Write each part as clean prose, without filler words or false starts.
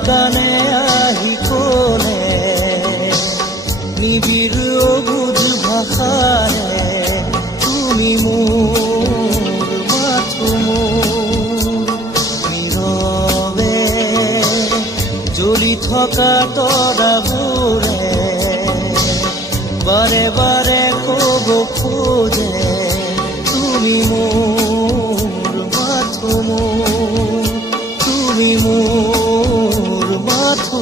কানে আহি কলে নিবিড় অবুধ ভাষাৰে তুমি মোৰ মাথো নীৰৱে জ্বলি থকা তৰাবোৰে বাৰে বাৰে কব খোজে তুমি মোৰ মাথো তুমি মোৰ মাথো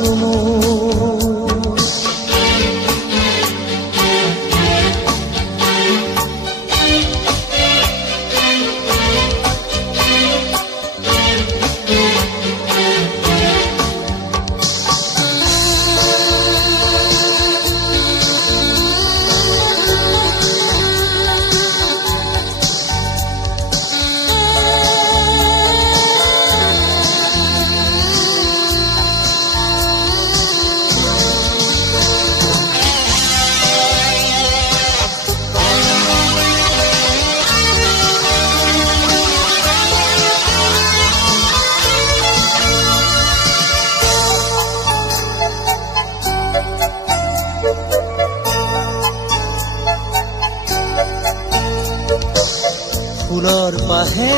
ফুলৰ পাহে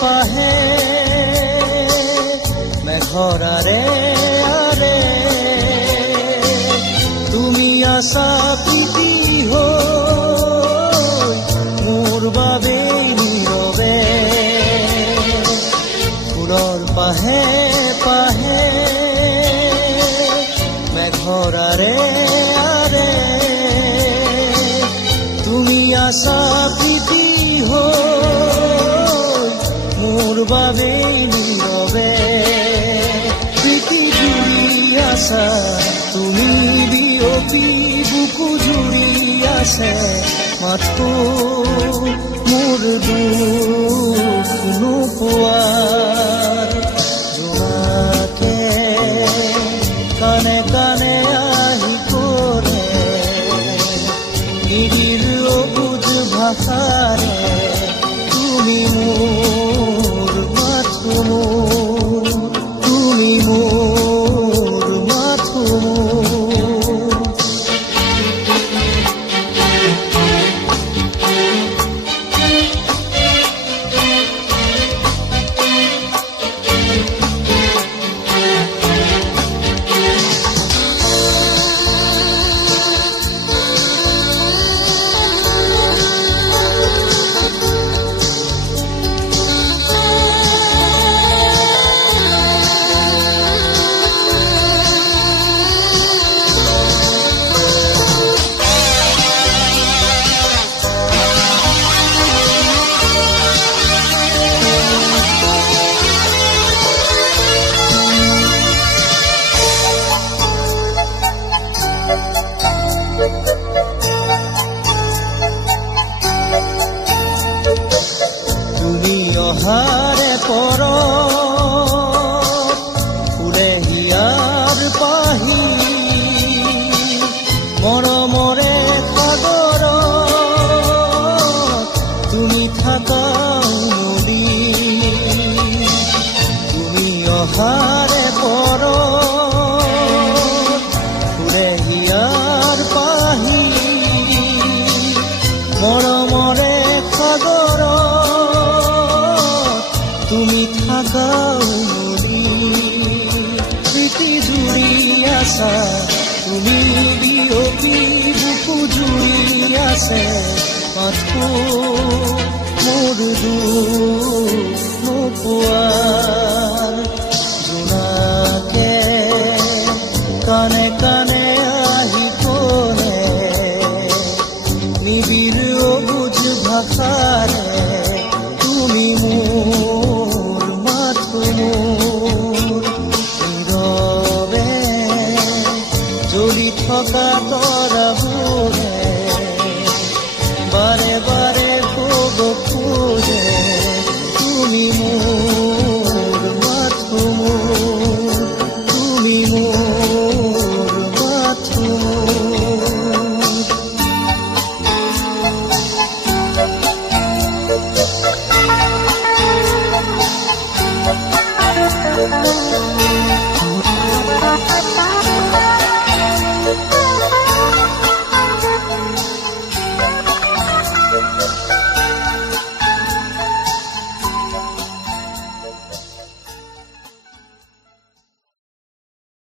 পাহে মেঘৰাৰে আৰে তুমি আছা প্ৰীতি হৈ মোৰ বাবে নীৰৱে ফুলৰ পাহে পাহে মেঘৰাৰে আৰে তুমি আছা প্ৰীতি মোৰ বাবে নীৰৱে প্ৰীতি জুৰি আছা তুমি বিয়পি বুকু জুৰি আছে মাথো মোৰ দুখ নোপোৱাৰ জোনাকে কানে কানে আহি কৰে নিবিড় অবুধ ভাষাৰে তুমি মোৰ মাথো তুমি মোৰ মাথো তুমি অহাৰে পৰ ফুলে হিয়াৰ পাহি মৰমৰে সাগৰ তুমি থাকা নদী তুমি অহাৰে পৰ ফুলে হিয়াৰ পাহি মৰমৰে সাগৰ তুমি থাকা নদী প্ৰীতি জুৰি আছা তুমি বিয়পি বুকু জুৰি আছে মাথো মোৰ দুখ নোপোৱা